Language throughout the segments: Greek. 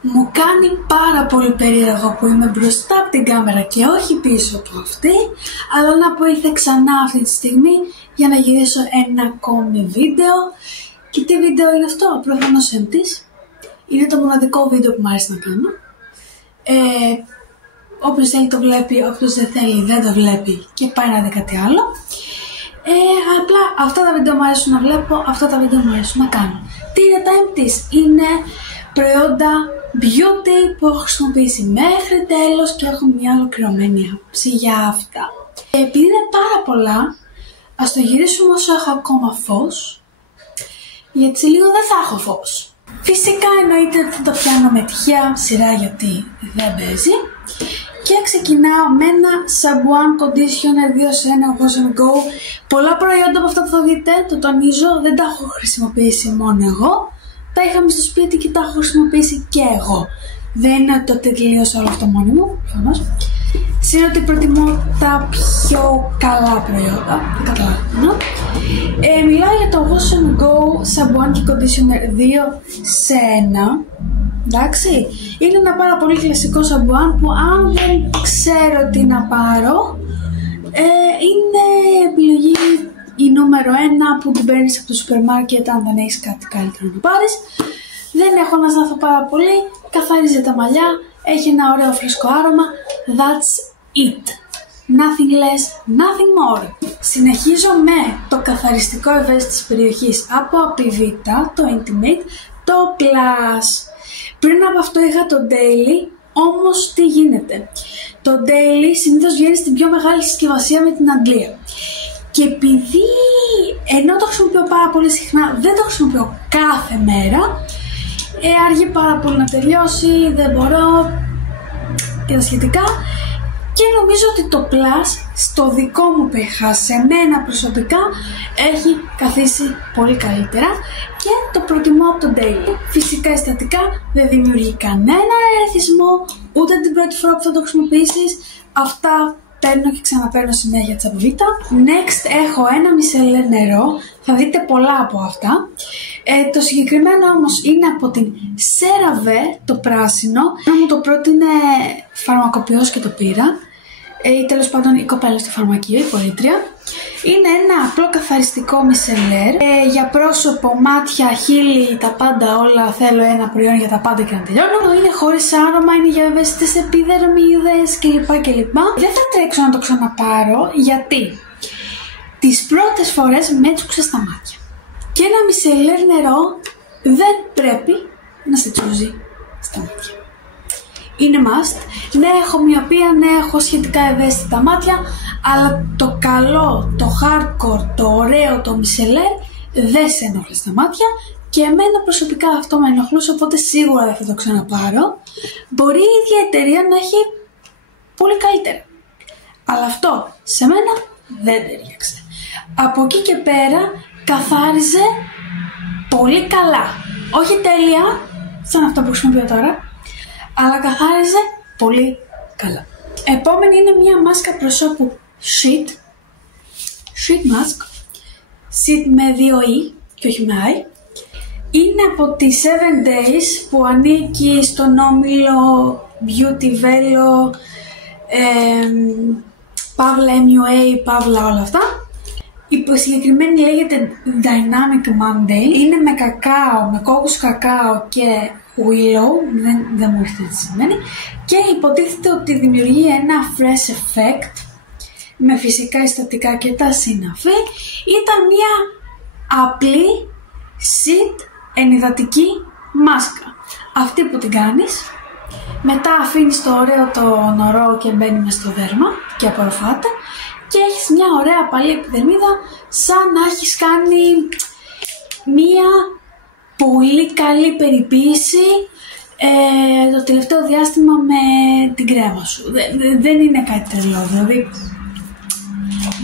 Μου κάνει πάρα πολύ περίεργο που είμαι μπροστά από την κάμερα και όχι πίσω από αυτή, αλλά να πω ήρθα ξανά αυτή τη στιγμή για να γυρίσω ένα ακόμη βίντεο. Και τι βίντεο είναι αυτό? Προφανώς empties. Είναι το μοναδικό βίντεο που μου αρέσει να κάνω. Όποιος θέλει το βλέπει, όποιος δεν θέλει δεν το βλέπει και πάει να δει κάτι άλλο. Απλά αυτά τα βίντεο μου αρέσουν να βλέπω, αυτά τα βίντεο μου αρέσουν να κάνω. Τι είναι τα empties? Είναι προϊόντα beauty που έχω χρησιμοποιήσει μέχρι τέλος και έχω μια ολοκληρωμένη άποψη για αυτά. Επειδή είναι πάρα πολλά, ας το γυρίσουμε όσο έχω ακόμα φως, γιατί σε λίγο δεν θα έχω φως. Φυσικά εννοείται ότι θα το πιάνω με τυχαία σειρά γιατί δεν παίζει. Και ξεκινάω με ένα Sabuan Conditioner 2 σε 1 Wash and Go. Πολλά προϊόντα από αυτά που θα δείτε, το τονίζω, δεν τα έχω χρησιμοποιήσει μόνο εγώ. Τα είχαμε στο σπίτι και τα έχω χρησιμοποιήσει και εγώ. Δεν είναι ότι τελείωσα όλο αυτό μόνη μου, προφανώς. Ξέρω ότι προτιμώ τα πιο καλά προϊόντα, δεν καταλαβαίνω. Μιλάω για το Wash and Go Sabuan Conditioner 2 σε 1. Εντάξει, είναι ένα πάρα πολύ κλασικό σαμπουάν που αν δεν ξέρω τι να πάρω, είναι επιλογή η νούμερο 1 που την παίρνεις από το σούπερ μάρκετ αν δεν έχεις κάτι καλύτερο να πάρεις. Δεν έχω να στάθω πάρα πολύ, καθαρίζει τα μαλλιά, έχει ένα ωραίο φρέσκο άρωμα, that's it. Nothing less, nothing more. Συνεχίζω με το καθαριστικό ευαίσθητο της περιοχής από Apivita, το Intimate, το Plus. Πριν από αυτό είχα το Daily, όμως τι γίνεται? Το Daily συνήθως βγαίνει στην πιο μεγάλη συσκευασία με την Αγγλία. Και επειδή ενώ το χρησιμοποιώ πάρα πολύ συχνά, δεν το χρησιμοποιώ κάθε μέρα, αργεί πάρα πολύ να τελειώσει, δεν μπορώ και τα σχετικά. Και νομίζω ότι το Plus στο δικό μου pH, σε μένα προσωπικά, έχει καθίσει πολύ καλύτερα και το προτιμώ από το Daily. Φυσικά αισθητικά δεν δημιουργεί κανένα εθισμό, ούτε την πρώτη φορά που θα το χρησιμοποιήσεις. Αυτά παίρνω και ξαναπαίρνω συνέχεια της Apivita. Next έχω ένα μισελέρ νερό, θα δείτε πολλά από αυτά. Το συγκεκριμένο όμως είναι από την CeraVe, το πράσινο. Μου το πρότεινε φαρμακοποιός και το πήρα. Ή τέλος πάντων η κοπέλα στο φαρμακείο, η πολίτρια. Είναι ένα απλό καθαριστικό μισελέρ για πρόσωπο, μάτια, χείλη, τα πάντα όλα. Θέλω ένα προϊόν για τα πάντα και να τελειώνω. Είναι χωρίς άρωμα, είναι για ευαίσθητες επιδερμίδες κλπ. Δεν θα τρέξω να το ξαναπάρω γιατί τις πρώτες φορές με έτσουξε στα μάτια. Και ένα μισελέρ νερό δεν πρέπει να σε τσούζει στα μάτια. Είναι must. Ναι, έχω μοιοπία, ναι, έχω σχετικά ευαίσθητα μάτια, αλλά το καλό, το hardcore, το ωραίο, το μισελέρ δεν σε ενοχλεί στα μάτια και εμένα προσωπικά αυτό με ενοχλούσε, οπότε σίγουρα δεν θα το ξαναπάρω. Μπορεί η ίδια εταιρεία να έχει πολύ καλύτερα, αλλά αυτό σε μένα δεν ταιριάξε. Από εκεί και πέρα καθάριζε πολύ καλά. Όχι τέλεια, σαν αυτό που χρησιμοποιώ τώρα, αλλά καθάριζε πολύ καλά. Επόμενη είναι μια μάσκα προσώπου Sheet Mask. Sheet με 2 E και όχι με I. Είναι από τη 7 Days που ανήκει στον όμιλο Beauty Velo, Παύλα MUA, Παύλα όλα αυτά. Η συγκεκριμένη λέγεται Dynamic Monday. Είναι με κακάο, με κόκκους κακάο και Willow, δεν μου ήρθε τι σημαίνει, και υποτίθεται ότι δημιουργεί ένα fresh effect με φυσικά συστατικά και τα συναφή. Ήταν μια απλή sheet ενυδατική μάσκα. Αυτή που την κάνεις, μετά αφήνεις το ωραίο το νωρό και μπαίνει μες στο δέρμα και απορροφάται και έχεις μια ωραία απαλή επιδερμίδα, σαν να έχεις κάνει μια πολύ καλή περιποίηση το τελευταίο διάστημα με την κρέμα σου. Δεν είναι κάτι τρελό, δηλαδή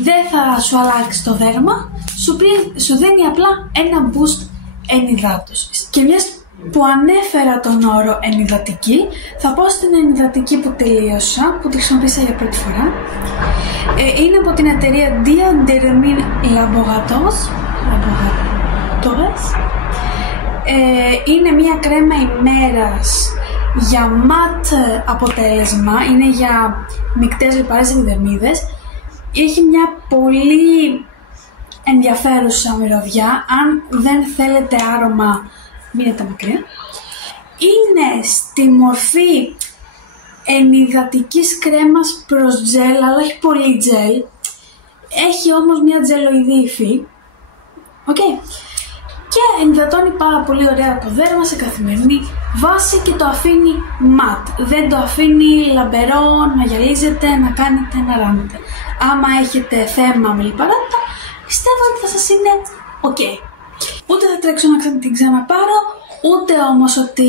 δεν θα σου αλλάξει το δέρμα, σου δίνει απλά ένα boost ενυδάτωσης. Και μιας που ανέφερα τον όρο ενυδατική, θα πω στην ενυδατική που τελείωσα, που τη χρησιμοποίησα για πρώτη φορά. Είναι από την εταιρεία Dia Dermin Laboratoires. Είναι μια κρέμα ημέρας για ματ αποτέλεσμα, είναι για μικτές λιπαρές επιδερμίδες. Έχει μια πολύ ενδιαφέρουσα μυρωδιά. Αν δεν θέλετε άρωμα, μείνετε μακριά. Είναι στη μορφή ενυδατικής κρέμας προς τζέλ, αλλά όχι πολύ τζέλ. Έχει όμως μια τζελοειδή υφή. Okay. Και ενυδατώνει πάρα πολύ ωραία το δέρμα σε καθημερινή βάση και το αφήνει ματ. Δεν το αφήνει λαμπερό, να γυαλίζετε, να κάνετε, να ράνετε. Άμα έχετε θέμα με λιπαρότητα, πιστεύω ότι θα σας είναι ok. Ούτε θα τρέξω να την ξαναπάρω, ούτε όμως ότι,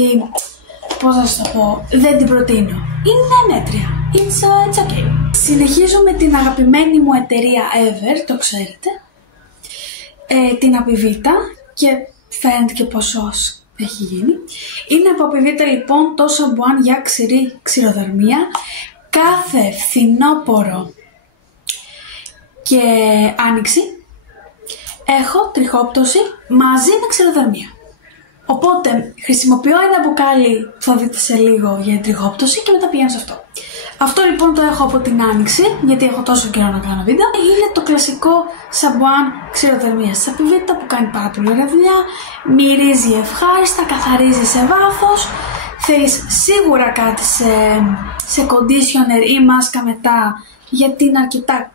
πώς θα σας το πω, δεν την προτείνω. Είναι μέτρια. It's okay. Συνεχίζω με την αγαπημένη μου εταιρεία ever, το ξέρετε. Την Απιβίτα, και φαίνεται και ποσός έχει γίνει. Είναι από Απιβίτα λοιπόν το σαμπουάν για ξηρή ξηροδαρμία. Κάθε φθινόπωρο και άνοιξη έχω τριχόπτωση μαζί με ξηροδαρμία. Οπότε χρησιμοποιώ ένα μπουκάλι που θα δείτε σε λίγο για τριχόπτωση και μετά πηγαίνω σε αυτό. Αυτό λοιπόν το έχω από την άνοιξη, γιατί έχω τόσο καιρό να κάνω βίντεο. Είναι το κλασικό σαμπουάν ξηροδερμίας της Απιβίτα που κάνει πάρα πολύ ωραία δουλειά. Μυρίζει ευχάριστα, καθαρίζει σε βάθος. Θέλεις σίγουρα κάτι σε conditioner ή μάσκα μετά, γιατί είναι αρκετά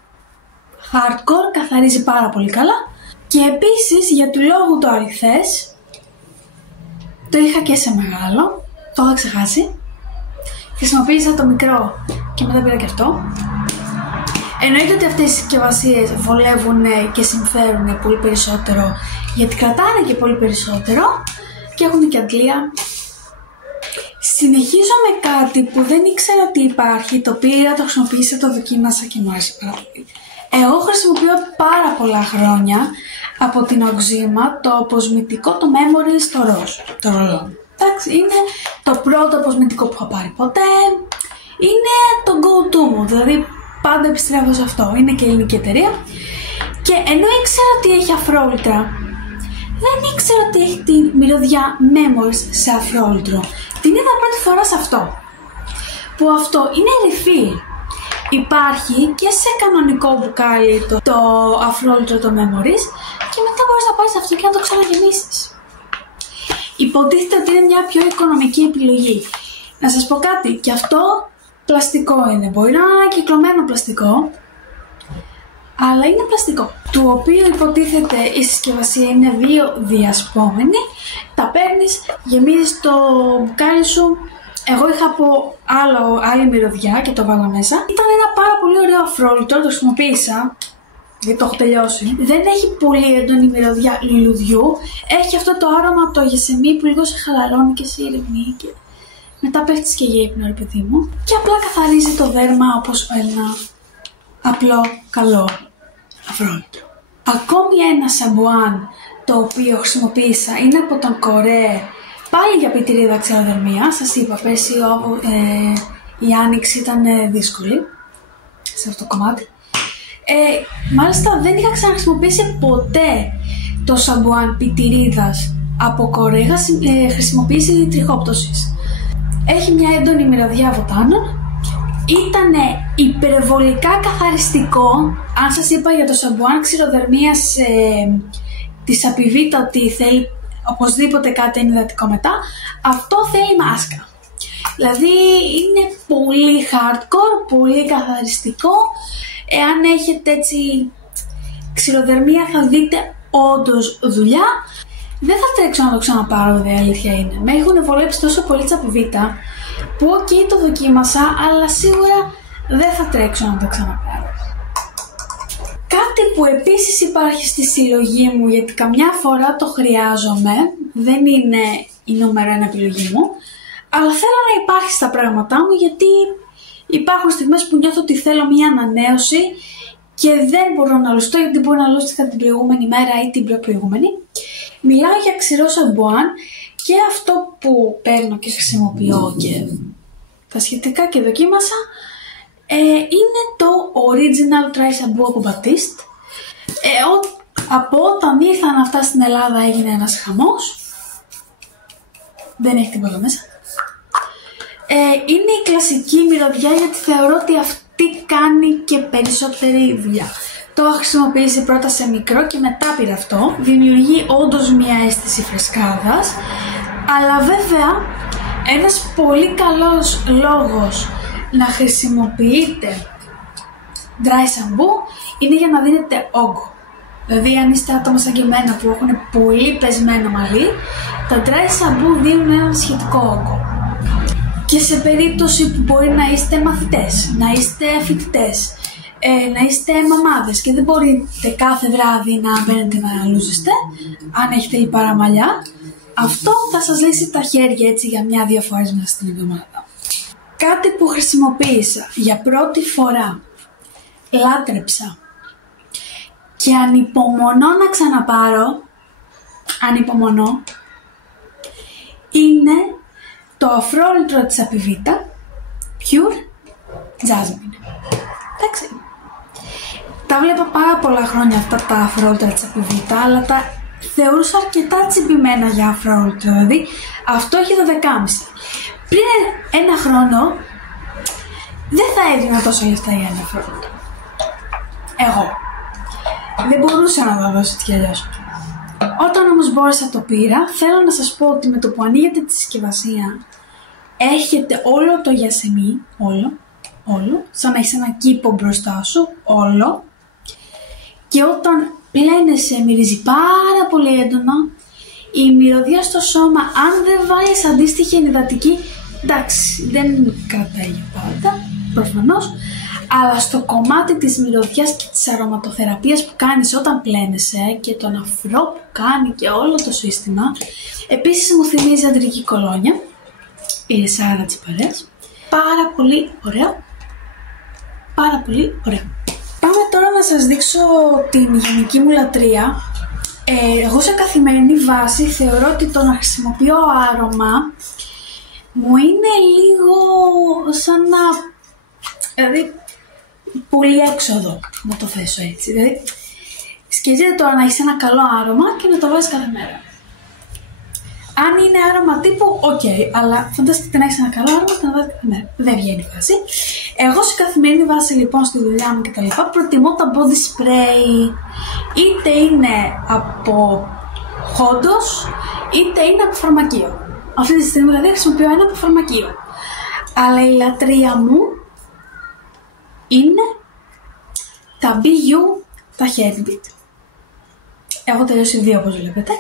hardcore, καθαρίζει πάρα πολύ καλά. Και επίσης για του λόγου το αληθές, το είχα και σε μεγάλο, το είχα ξεχάσει. Χρησιμοποίησα το μικρό και μετά πήρα και αυτό. Εννοείται ότι αυτές οι συσκευασίες βολεύουν και συμφέρουν πολύ περισσότερο, γιατί κρατάνε και πολύ περισσότερο και έχουν και αντλία. Συνεχίζω με κάτι που δεν ήξερα ότι υπάρχει, το πήρα, το χρησιμοποίησα, το δοκίμασα και μου άρεσε πάρα πολύ. Εγώ χρησιμοποιώ πάρα πολλά χρόνια από την Οξύμα το αποσμητικό, το Memories, το ροζ, το ρολόν. Εντάξει, είναι το πρώτο αποσμητικό που είχα πάρει ποτέ. Είναι το go-to μου, δηλαδή πάντα επιστρέφω σε αυτό. Είναι και ελληνική εταιρεία. Και ενώ ήξερα ότι έχει αφρόλυτρα, δεν ήξερα ότι έχει τη μυρωδιά Memories σε αφρόλυτρο. Την είδα πρώτη φορά σε αυτό. Που αυτό είναι refill. Υπάρχει και σε κανονικό μπουκάλι το αφρόλυτρο, το Memories, και μετά μπορείς να πάρεις αυτό και να το ξαναγεμίσεις. Υποτίθεται ότι είναι μια πιο οικονομική επιλογή. Να σας πω κάτι, και αυτό πλαστικό είναι. Μπορεί να είναι ανακυκλωμένο πλαστικό, αλλά είναι πλαστικό. Του οποίου υποτίθεται η συσκευασία είναι βιοδιασπόμενη. Τα παίρνεις, γεμίζεις το μπουκάλι σου. Εγώ είχα από άλλη μυρωδιά και το βάλα μέσα. Ήταν ένα πάρα πολύ ωραίο αφρόλυτρο, το χρησιμοποίησα, γιατί το έχω τελειώσει. Δεν έχει πολύ έντονη μυρωδιά λουλουδιού. Έχει αυτό το άρωμα από το γεσεμί που λίγο σε χαλαρώνει και σε ηρεμεί και μετά πέφτεις και για ύπνο, ρε παιδί μου. Και απλά καθαρίζει το δέρμα όπως ένα απλό καλό αφρόλυτρο. Ακόμη ένα σαμπουάν το οποίο χρησιμοποίησα είναι από τον Κορέ, πάλι για πιτηρίδα ξηροδερμία. Σας είπα, πέρσι η άνοιξη ήταν δύσκολη σε αυτό το κομμάτι. Μάλιστα δεν είχα ξαναχρησιμοποιήσει ποτέ το σαμπουάν πιτηρίδας από Κορέ. Είχα χρησιμοποιήσει τριχόπτωσης. Έχει μια έντονη μυρωδιά βοτάνων. Ήτανε υπερβολικά καθαριστικό. Αν σας είπα για το σαμπουάν ξηροδερμίας της Απιβίτα ότι θέλει οπωσδήποτε κάτι ενυδατικό μετά, αυτό θέλει μάσκα. Δηλαδή είναι πολύ hardcore, πολύ καθαριστικό. Εάν έχετε έτσι ξηροδερμία θα δείτε όντως δουλειά. Δεν θα τρέξω να το ξαναπάρω, η αλήθεια είναι. Με έχουν βολέψει τόσο πολύ της Απιβίτα που ok, το δοκίμασα, αλλά σίγουρα δεν θα τρέξω να το ξαναπάρω. Κάτι που επίσης υπάρχει στη συλλογή μου, γιατί καμιά φορά το χρειάζομαι, δεν είναι η νούμερο 1 επιλογή μου, αλλά θέλω να υπάρχει στα πράγματά μου, γιατί υπάρχουν στιγμές που νιώθω ότι θέλω μια ανανέωση και δεν μπορώ να λουστώ, γιατί μπορεί να λούστηκα την προηγούμενη μέρα ή την προηγούμενη. Μιλάω για ξηρό σαμπουάν και αυτό που παίρνω και χρησιμοποιώ και τα σχετικά και δοκίμασα είναι το Original Dry Shampoo από Batiste. Από όταν ήρθαν αυτά στην Ελλάδα έγινε ένας χαμός. Δεν έχει τίποτα μέσα. Είναι η κλασική μυρωδιά, γιατί θεωρώ ότι αυτή κάνει και περισσότερη δουλειά. Το έχω χρησιμοποιήσει πρώτα σε μικρό και μετά πήρα αυτό. Δημιουργεί όντως μια αίσθηση φρεσκάδας. Αλλά βέβαια ένας πολύ καλός λόγος να χρησιμοποιείτε dry shampoo είναι για να δίνετε όγκο. Δηλαδή αν είστε άτομα σαν και εμένα που έχουν πολύ πεσμένο μαλλί, τα dry shampoo δίνουν έναν σχετικό όγκο. Και σε περίπτωση που μπορεί να είστε μαθητές, να είστε φοιτητές, να είστε μαμάδες και δεν μπορείτε κάθε βράδυ να μπαίνετε να λούζεστε, αν έχετε λιπαρά μαλλιά, αυτό θα σας λύσει τα χέρια έτσι για 1-2 φορές μέσα στην εβδομάδα. Κάτι που χρησιμοποίησα για πρώτη φορά, λάτρεψα και ανυπομονώ να ξαναπάρω, είναι το αφρόλυτρο της Apivita Pure Jasmine. Εντάξει. Τα βλέπω πάρα πολλά χρόνια αυτά τα αφρόλυτρα της Apivita, αλλά τα θεωρούσα αρκετά τσιμπημένα για αφρόλυτρο. Δηλαδή αυτό έχει 12,5. Πριν 1 χρόνο δεν θα έδινα τόσα λεφτά για ένα αφρόλυτρο. Εγώ δεν μπορούσα να τα δώσω έτσι κι αλλιώς. Όταν όμως μπόρεσα το πήρα, θέλω να σας πω ότι με το που ανοίγετε τη συσκευασία έχετε όλο το γιασεμί, όλο, σαν να έχεις ένα κήπο μπροστά σου, όλο, και όταν πλένεσαι μυρίζει πάρα πολύ έντονα. Η μυρωδιά στο σώμα, αν δεν βάλεις αντίστοιχη ενυδατική, εντάξει, δεν κρατάει για πάντα, προφανώς, αλλά στο κομμάτι της μυρωδιάς και της αρωματοθεραπείας που κάνεις όταν πλένεσαι και τον αφρό που κάνει και όλο το σύστημα, επίσης μου θυμίζει αντρική κολόνια, η Σάρα της παρέας. Πάρα πολύ ωραία. Πάρα πολύ ωραία. Πάμε τώρα να σας δείξω την γενική μου λατρεία. Εγώ σε καθημερινή βάση θεωρώ ότι το να χρησιμοποιώ άρωμα μου είναι λίγο σαν να... Δηλαδή, πολύ έξοδο, να το θέσω έτσι. Δηλαδή, σκεφτείτε τώρα να έχεις ένα καλό άρωμα και να το βάζεις κάθε μέρα. Αν είναι άρωμα τύπου, ok, αλλά φανταστείτε να έχεις ένα καλό άρωμα και να το βάζεις κάθε μέρα. Δεν βγαίνει η φάση. Εγώ σε καθημερινή βάση λοιπόν στη δουλειά μου και τα λοιπά προτιμώ τα body spray, είτε είναι από χόντος, είτε είναι από φαρμακείο. Αυτή τη στιγμή δηλαδή χρησιμοποιώ ένα από φαρμακείο. Αλλά η λατρεία μου είναι τα BU, τα Herbit. Έχω τελειώσει 2 όπως βλέπετε.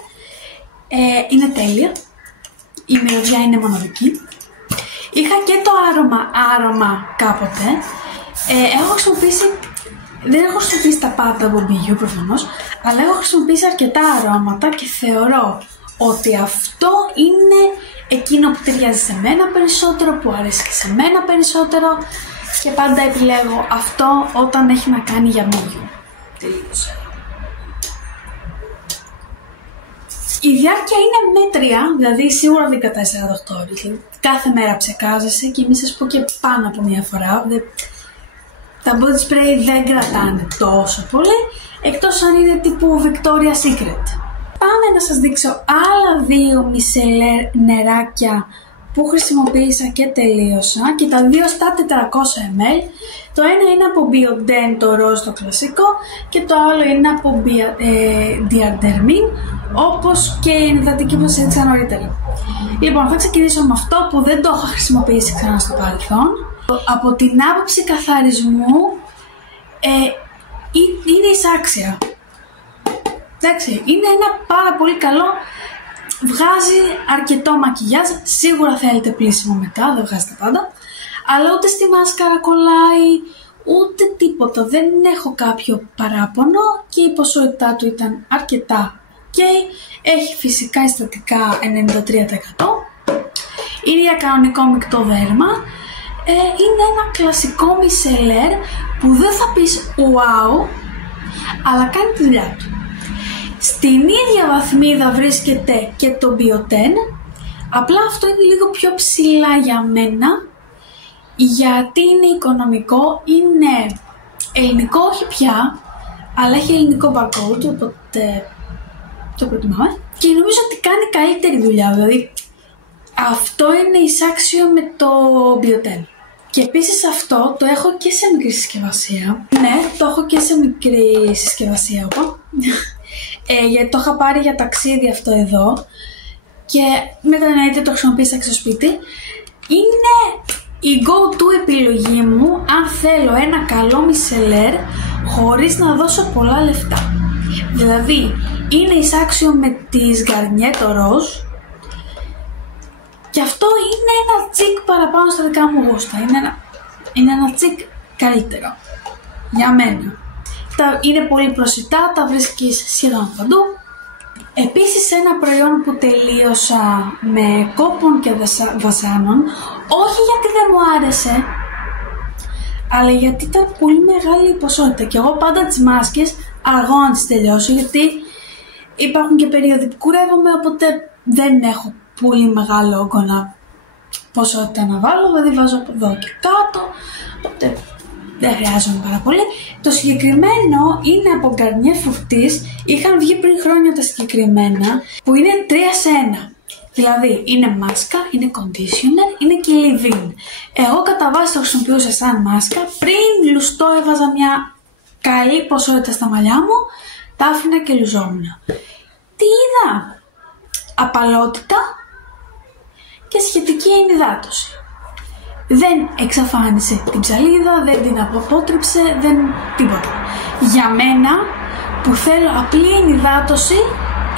Είναι τέλεια. Η μυρωδιά είναι μοναδική. Είχα και το άρωμα κάποτε. Δεν έχω χρησιμοποιήσει τα πάντα από BU προφανώς, αλλά έχω χρησιμοποιήσει αρκετά αρώματα και θεωρώ ότι αυτό είναι εκείνο που ταιριάζει σε μένα περισσότερο, που αρέσει και σε μένα περισσότερο, και πάντα επιλέγω αυτό όταν έχει να κάνει για BU. Τελείωσε. Η διάρκεια είναι μέτρια, δηλαδή σίγουρα δεν κρατάει 48 ώρες. Δηλαδή, κάθε μέρα ψεκάζεσαι και μη σας πω και πάνω από 1 φορά. Τα body spray δεν κρατάνε τόσο πολύ, εκτός αν είναι τύπου Victoria's Secret. Πάμε να σας δείξω άλλα 2 μισελέρ νεράκια που χρησιμοποίησα και τελείωσα, και τα 2 στα 400 ml. Το ένα είναι από Bioderm, το ροζ το κλασικό, και το άλλο είναι από Diadermin, όπως και η ενυδατική που σας έδειξα νωρίτερα. Λοιπόν, θα ξεκινήσω με αυτό που δεν το έχω χρησιμοποιήσει ξανά στο παρελθόν. Από την άποψη καθαρισμού είναι εισάξια. Εντάξει, είναι ένα πάρα πολύ καλό, βγάζει αρκετό μακιγιάζ, σίγουρα θέλετε πλύσιμο μετά, δεν βγάζετε πάντα, αλλά ούτε στη μάσκαρα κολλάει, ούτε τίποτα, δεν έχω κάποιο παράπονο και η ποσότητά του ήταν αρκετά ok, έχει φυσικά συστατικά 93%, είναι για κανονικό μεικτό δέρμα. Είναι ένα κλασικό μισελέρ που δεν θα πεις wow, αλλά κάνει τη δουλειά του. Στην ίδια βαθμίδα βρίσκεται και το Bioten, απλά αυτό είναι λίγο πιο ψηλά για μένα, γιατί είναι οικονομικό, είναι ελληνικό όχι πια, αλλά έχει ελληνικό barcode, οπότε το προτιμάμε. Και νομίζω ότι κάνει καλύτερη δουλειά, δηλαδή Αυτό είναι εισάξιο με το Bioten. Και επίσης αυτό το έχω και σε μικρή συσκευασία. Ναι, το έχω και σε μικρή συσκευασία, γιατί το είχα πάρει για ταξίδι αυτό εδώ. Και μετά το χρησιμοποίησα στο σπίτι. Είναι η go-to επιλογή μου αν θέλω ένα καλό μισελέρ χωρίς να δώσω πολλά λεφτά. Δηλαδή, είναι εισάξιο με τις Garnier το ροζ και αυτό είναι ένα τσικ παραπάνω στα δικά μου γούστα. Είναι ένα τσικ καλύτερο για μένα. Είναι πολύ προσιτά, τα βρίσκεις σχεδόν παντού. Επίσης ένα προϊόν που τελείωσα με κόπων και βασάνων, όχι γιατί δεν μου άρεσε, αλλά γιατί ήταν πολύ μεγάλη η ποσότητα και εγώ πάντα τις μάσκες αργώ να τις τελειώσω, γιατί υπάρχουν και περίοδοι που κουρεύομαι, οπότε δεν έχω πολύ μεγάλο όγκο ποσότητα να βάλω, δηλαδή βάζω από εδώ και κάτω, οπότε δεν χρειάζομαι πάρα πολύ. Το συγκεκριμένο είναι από Garnier Fructis. Είχαν βγει πριν χρόνια τα συγκεκριμένα, που είναι 3 σε 1. Δηλαδή είναι μάσκα, είναι conditioner, είναι και leave-in. Εγώ κατά βάση το χρησιμοποιούσα σαν μάσκα. Πριν λουστώ έβαζα μια καλή ποσότητα στα μαλλιά μου, τα άφηνα και λουζόμουν. Τι είδα? Απαλότητα και σχετική ενυδάτωση. Δεν εξαφάνισε την ψαλίδα, δεν την απότρεψε, δεν τίποτα. Για μένα που θέλω απλή ενυδάτωση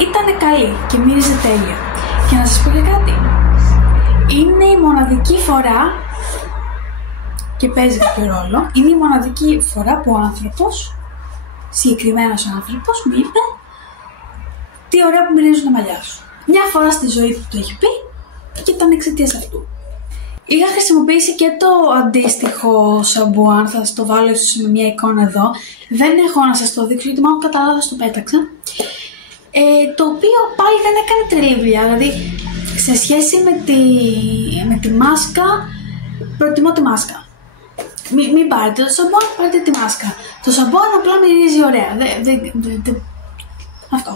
ήταν καλή και μύριζε τέλεια. Και να σας πω και κάτι. Είναι η μοναδική φορά, και παίζει κάποιο ρόλο, είναι η μοναδική φορά που ο άνθρωπος, συγκεκριμένος άνθρωπος, μου είπε τι ωραία που μυρίζουν τα μαλλιά σου. Μια φορά στη ζωή του το έχει πει και ήταν εξαιτίας αυτού. Είχα χρησιμοποιήσει και το αντίστοιχο σαμπουάν, θα σας το βάλω ίσως με μια εικόνα εδώ. Δεν έχω να σας το δείξω γιατί μάλλον κατά λάθος το πέταξα. Το οποίο πάλι δεν έκανε τρελή δουλειά, δηλαδή σε σχέση με τη μάσκα, προτιμώ τη μάσκα. Μην πάρετε το σαμπουάν, πάρετε τη μάσκα. Το σαμπουάν απλά μυρίζει ωραία, αυτό.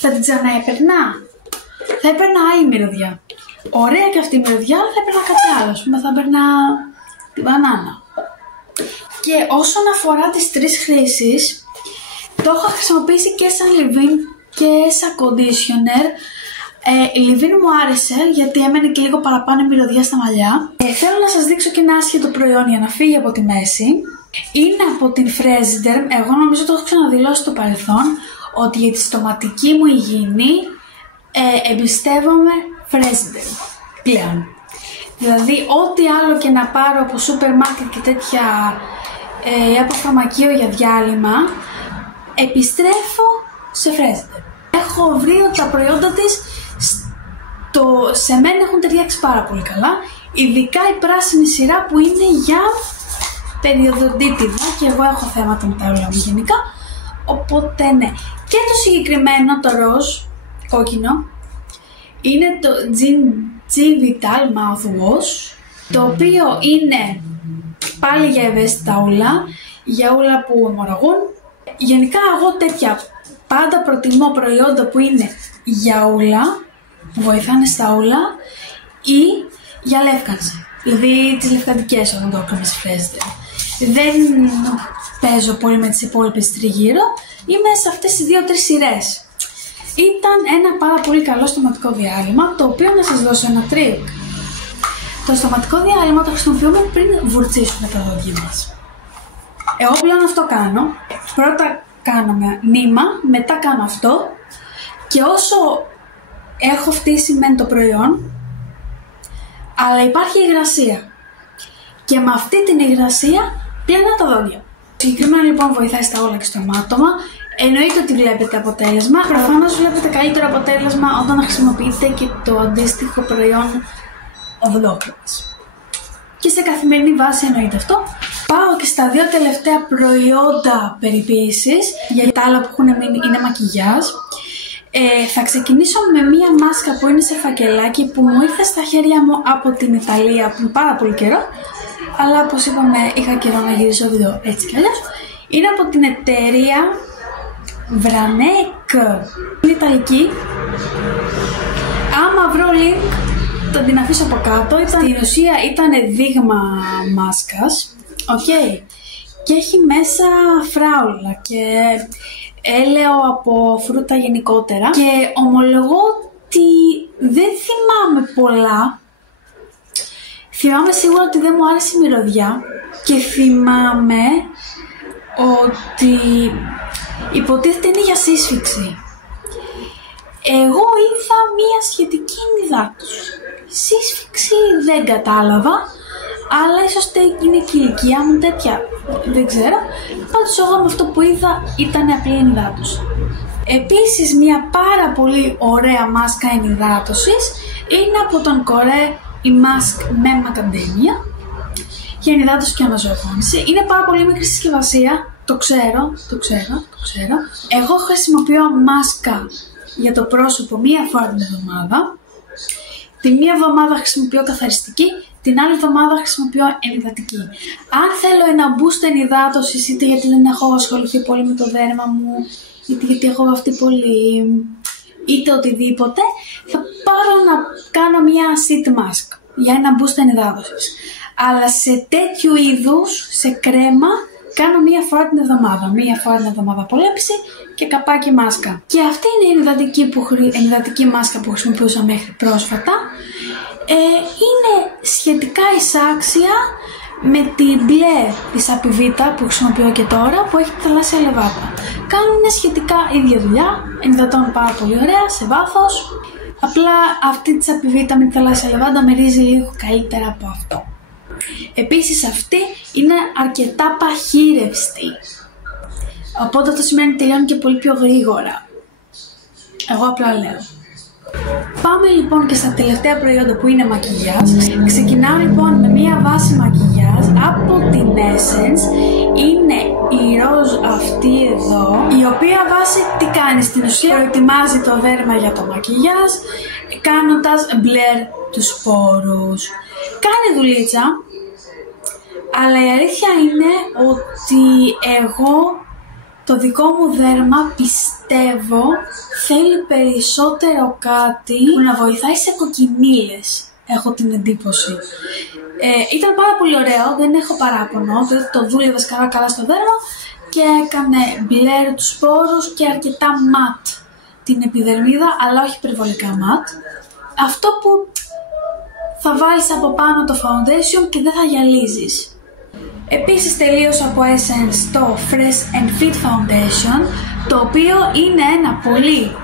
Θα την ξαναέπαιρνα, θα έπαιρνα άλλη μυρωδιά. Ωραία και αυτή η μυρωδιά, αλλά θα έπαιρνα κάτι άλλο, ας πούμε, θα έπαιρνα την μπανάνα. Και όσον αφορά τις 3 χρήσεις, το έχω χρησιμοποιήσει και σαν leave-in και σαν conditioner. Η leave-in μου άρεσε γιατί έμενε και λίγο παραπάνω μυρωδιά στα μαλλιά. Θέλω να σας δείξω και ένα άσχετο προϊόν για να φύγει από τη μέση. Είναι από την Fresiderm. Εγώ νομίζω το έχω ξαναδηλώσει στο παρελθόν ότι για τη στοματική μου υγιεινή εμπιστεύομαι Fresiderm πλέον. Δηλαδή ό,τι άλλο και να πάρω από σούπερ μάρκετ και τέτοια από φαρμακείο για διάλειμμα, επιστρέφω σε Fresiderm. Έχω βρει ότι τα προϊόντα της σε μένα έχουν ταιριάξει πάρα πολύ καλά, ειδικά η πράσινη σειρά που είναι για περιοδοντίτιδα και εγώ έχω θέματα με τα ούλα μου γενικά, οπότε ναι. Και το συγκεκριμένο, το ροζ, κόκκινο, είναι το G Vital Mouthwash, το οποίο είναι πάλι για ευαίσθητα ούλα, για ούλα που αιμορραγούν. Γενικά εγώ τέτοια πάντα προτιμώ προϊόντα που είναι για ούλα, που βοηθάνε στα ούλα, ή για λεύκανση. Δηλαδή τις λευκαντικές όταν το έκανα στη Fresiderm. Δεν παίζω πολύ με τις υπόλοιπες τριγύρω, είμαι σε αυτές τις 2-3 σειρές. Ήταν ένα πάρα πολύ καλό στοματικό διάλειμμα, το οποίο να σας δώσω ένα τρίκ. Το στοματικό διάλειμμα το χρησιμοποιούμε πριν βουρτσίσουμε τα δόντια μας. Εγώ πλέον αυτό κάνω. Πρώτα κάνω νήμα, μετά κάνω αυτό και όσο έχω φτύσει μεν το προϊόν, αλλά υπάρχει υγρασία. Και με αυτή την υγρασία πλένω τα δόντια. Συγκεκριμένα λοιπόν βοηθάει στα όλα και στο αιμάτωμα. Εννοείται ότι βλέπετε αποτέλεσμα. Προφανώς βλέπετε καλύτερο αποτέλεσμα όταν χρησιμοποιείτε και το αντίστοιχο προϊόν οδοντόκρεμας. Και σε καθημερινή βάση εννοείται αυτό. Πάω και στα 2 τελευταία προϊόντα περιποίησης, γιατί τα άλλα που έχουν μείνει είναι μακιγιάζ. Θα ξεκινήσω με μία μάσκα που είναι σε φακελάκι που μου ήρθε στα χέρια μου από την Ιταλία πριν πάρα πολύ καιρό. Αλλά όπως είπαμε είχα καιρό να γυρίσω βίντεο έτσι κι αλλιώς. Είναι από την εταιρεία Vranek. Είναι Ιταλική. Άμα βρω link θα την αφήσω από κάτω. Στην ουσία ήταν δείγμα μάσκας, okay. Και έχει μέσα φράουλα και έλαιο από φρούτα γενικότερα. Και ομολογώ ότι δεν θυμάμαι πολλά. Θυμάμαι σίγουρα ότι δεν μου άρεσε η μυρωδιά και θυμάμαι ότι υποτίθεται είναι για σύσφυξη. Εγώ είδα μία σχετική ενυδάτωση. Σύσφυξη δεν κατάλαβα, αλλά ίσως είναι και η ηλικία μου τέτοια, δεν ξέρω. Πάντως εγώ με αυτό που είδα ήταν απλή ενυδάτωση. Επίσης μία πάρα πολύ ωραία μάσκα ενυδάτωσης είναι από τον Κορέ η Mask με μακαντένια για ενυδάτωση και αναζωογόνηση. Είναι πάρα πολύ μικρή συσκευασία, το ξέρω. Εγώ χρησιμοποιώ μάσκα για το πρόσωπο μία φορά την εβδομάδα. Τη μία εβδομάδα χρησιμοποιώ καθαριστική, την άλλη εβδομάδα χρησιμοποιώ ενυδατική. Αν θέλω ένα boost ενυδάτωσης, είτε γιατί δεν έχω ασχοληθεί πολύ με το δέρμα μου, είτε γιατί έχω βαφτεί πολύ, είτε οτιδήποτε, θα πάρω να κάνω μία sheet mask για ένα boost ενυδάτωσης. Αλλά σε τέτοιου είδους, σε κρέμα, κάνω μία φορά την εβδομάδα. Μία φορά την εβδομάδα απολέψη και καπάκι μάσκα. Και αυτή είναι η ενυδατική μάσκα που χρησιμοποιούσα μέχρι πρόσφατα. Είναι σχετικά εισάξια με την μπλε της Απιβίτα που χρησιμοποιώ και τώρα, που έχει τη θαλάσσια λεβάντα. Κάνουν σχετικά ίδια δουλειά, ενυδατώνουν πάρα πολύ ωραία, σε βάθος. Απλά αυτή της Απιβίτα με τη θαλάσσια λεβάντα μυρίζει λίγο καλύτερα από αυτό. Επίσης αυτή είναι αρκετά παχύρευστη, οπότε αυτό σημαίνει ότι τελειώνει και πολύ πιο γρήγορα. Εγώ απλά λέω. Πάμε λοιπόν και στα τελευταία προϊόντα που είναι μακιγιάζ. Ξεκινάω λοιπόν με μία βάση μακιγιάζ από την Essence. Είναι η ροζ αυτή εδώ, η οποία βάση τι κάνει στην ουσία? Προετοιμάζει το δέρμα για το μακιγιάζ, κάνοντας μπλερ τους πόρους. Κάνει δουλίτσα, αλλά η αλήθεια είναι ότι εγώ το δικό μου δέρμα πιστεύω θέλει περισσότερο κάτι που να βοηθάει σε κοκκινίλες. Έχω την εντύπωση. Ήταν πάρα πολύ ωραίο, δεν έχω παράπονο, το δούλευες καλά στο δέρμα και έκανε μπλερ τους σπόρους και αρκετά ματ την επιδερμίδα, αλλά όχι υπερβολικά ματ. Αυτό που θα βάλεις από πάνω το foundation και δεν θα γυαλίζεις. Επίσης τελείωσα από Essence το Fresh and Fit Foundation, το οποίο είναι ένα πολύ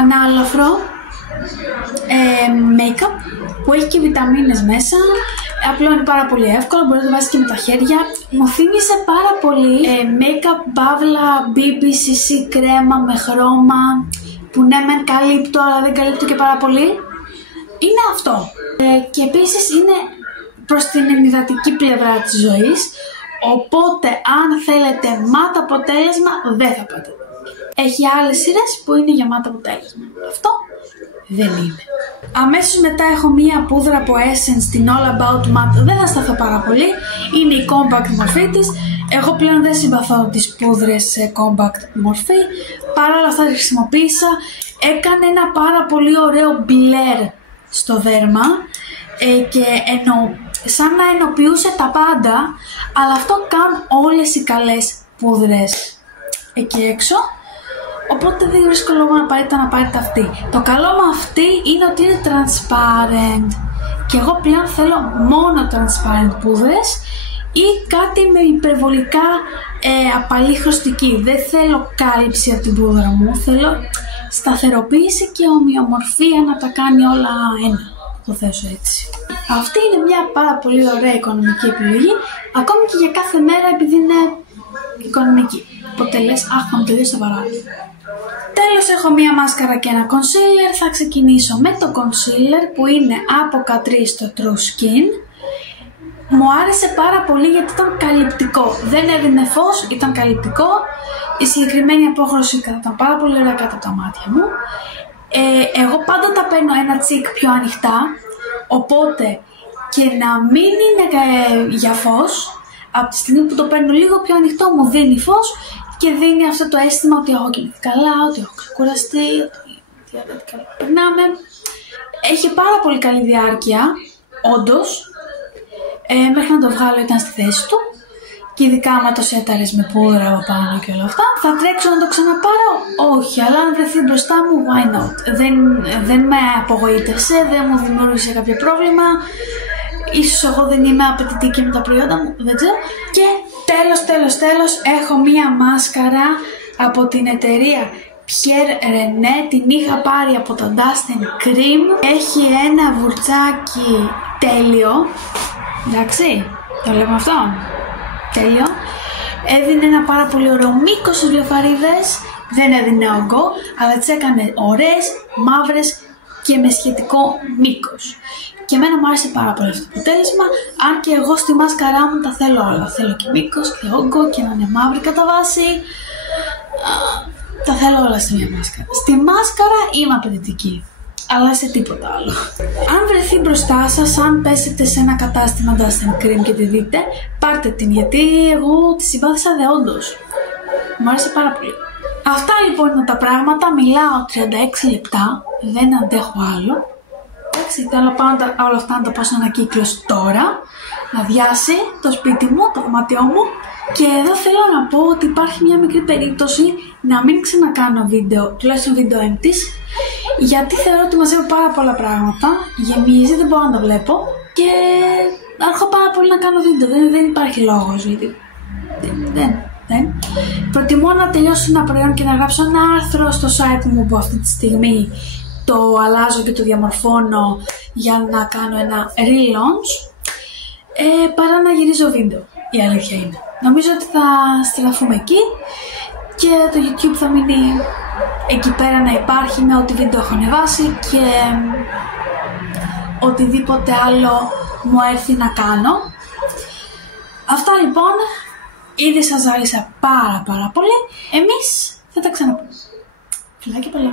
ανάλαφρο make-up που έχει και βιταμίνες μέσα, απλώνει πάρα πολύ εύκολα, μπορεί να το βάζεις και με τα χέρια. Μου θύμισε πάρα πολύ make-up παύλα BBCC κρέμα με χρώμα που ναι μεν καλύπτω αλλά δεν καλύπτω και πάρα πολύ. Είναι αυτό. Και επίσης είναι προς την ενυδατική πλευρά της ζωής, οπότε αν θέλετε μάτα αποτέλεσμα δεν θα πάτε. Έχει άλλες σειρές που είναι για μάτα αποτέλεσμα. Αυτό δεν είναι. Αμέσως μετά έχω μία πούδρα από Essence, την All About Matte, δεν θα σταθώ πάρα πολύ, είναι η compact μορφή της. Εγώ πλέον δεν συμπαθώ τις πούδρες σε compact μορφή, παρόλα αυτά τη χρησιμοποίησα, έκανε ένα πάρα πολύ ωραίο μπλερ στο δέρμα και σαν να ενοποιούσε τα πάντα, αλλά αυτό κάνουν όλες οι καλές πούδρες εκεί έξω, οπότε δεν βρίσκω λόγο να πάρετε αυτή. Το καλό με αυτή είναι ότι είναι transparent και εγώ πλέον θέλω μόνο transparent πούδρες ή κάτι με υπερβολικά απαλή χρωστική. Δεν θέλω κάλυψη από την πούδρα μου, θέλω σταθεροποίηση και ομοιομορφία, να τα κάνει όλα ένα, το θέσω έτσι. Αυτή είναι μια πάρα πολύ ωραία οικονομική επιλογή, ακόμη και για κάθε μέρα επειδή είναι οικονομική. Οπότε λες, αχ, θα μου τελειώσει το παράδειγμα. Τέλος έχω μια μάσκαρα και ένα concealer. Θα ξεκινήσω με το concealer που είναι από Catrice το True Skin. Μου άρεσε πάρα πολύ γιατί ήταν καλυπτικό. Δεν έδινε φως, ήταν καλυπτικό. Η συγκεκριμένη απόχρωση ήταν πάρα πολύ ωραία κάτω από τα μάτια μου. Εγώ πάντα τα παίρνω ένα τσικ πιο ανοιχτά, οπότε και να μην είναι για φως, από τη στιγμή που το παίρνω λίγο πιο ανοιχτό μου δίνει φως και δίνει αυτό το αίσθημα ότι έχω κοιμηθεί καλά, ότι έχω ξεκουραστεί, ότι καλά περνάμε. Έχει πάρα πολύ καλή διάρκεια, όντως. Μέχρι να το βγάλω ήταν στη θέση του. Και ειδικά με το σέταρες με πούδρα από πάνω και όλα αυτά. Θα τρέξω να το ξαναπάρω? Όχι, αλλά αν βρεθεί μπροστά μου, why not? Δεν με απογοήτευσε, δεν μου δημιούργησε κάποιο πρόβλημα. Ίσως εγώ δεν είμαι απαιτητική με τα προϊόντα μου, δεν ξέρω. Και τέλος, έχω μία μάσκαρα από την εταιρεία Pierre René. Την είχα πάρει από το Dust & Cream. Έχει ένα βουρτσάκι τέλειο. Εντάξει, το λέμε αυτό. Τέλειο. Έδινε ένα πάρα πολύ ωραίο μήκος στις βλεφαρίδες. Δεν έδινε όγκο, αλλά τις έκανε ωραίες, μαύρες και με σχετικό μήκος. Και εμένα μου άρεσε πάρα πολύ αυτό το αποτέλεσμα. Αν και εγώ στη μάσκαρά μου τα θέλω όλα. Θέλω και μήκος και όγκο και να είναι μαύρη κατά βάση. Τα θέλω όλα στη μία μάσκαρα. Στη μάσκαρα είμαι απαιτητική, αλλά σε τίποτα άλλο. Αν βρεθεί μπροστά σας, αν πέσετε σε ένα κατάστημα Dust & Cream και τη δείτε, πάρτε την, γιατί εγώ τη συμπάθησα δεόντως. Μου άρεσε πάρα πολύ. Αυτά λοιπόν είναι τα πράγματα. Μιλάω 36 λεπτά, δεν αντέχω άλλο. Εντάξει, θέλω όλα αυτά να τα πάω σε ένα κύκλο τώρα, να διάσει το σπίτι μου, το δωμάτιό μου. Και εδώ θέλω να πω ότι υπάρχει μια μικρή περίπτωση να μην ξανακάνω βίντεο, τουλάχιστον βίντεο empties, γιατί θεωρώ ότι μαζεύω πάρα πολλά πράγματα, γεμίζει, δεν μπορώ να το βλέπω και έχω πάρα πολύ να κάνω βίντεο, δεν υπάρχει λόγος, γιατί δεν. Προτιμώ να τελειώσω ένα προϊόν και να γράψω ένα άρθρο στο site μου που αυτή τη στιγμή το αλλάζω και το διαμορφώνω για να κάνω ένα relaunch, παρά να γυρίζω βίντεο, η αλήθεια είναι. Νομίζω ότι θα στραφούμε εκεί και το YouTube θα μείνει εκεί πέρα να υπάρχει με ό,τι βίντεο έχω ανεβάσει και οτιδήποτε άλλο μου έρθει να κάνω. Αυτά λοιπόν, ήδη σας άρεσα πάρα πολύ. Εμείς θα τα ξαναπούμε. Φιλάκια πολλά.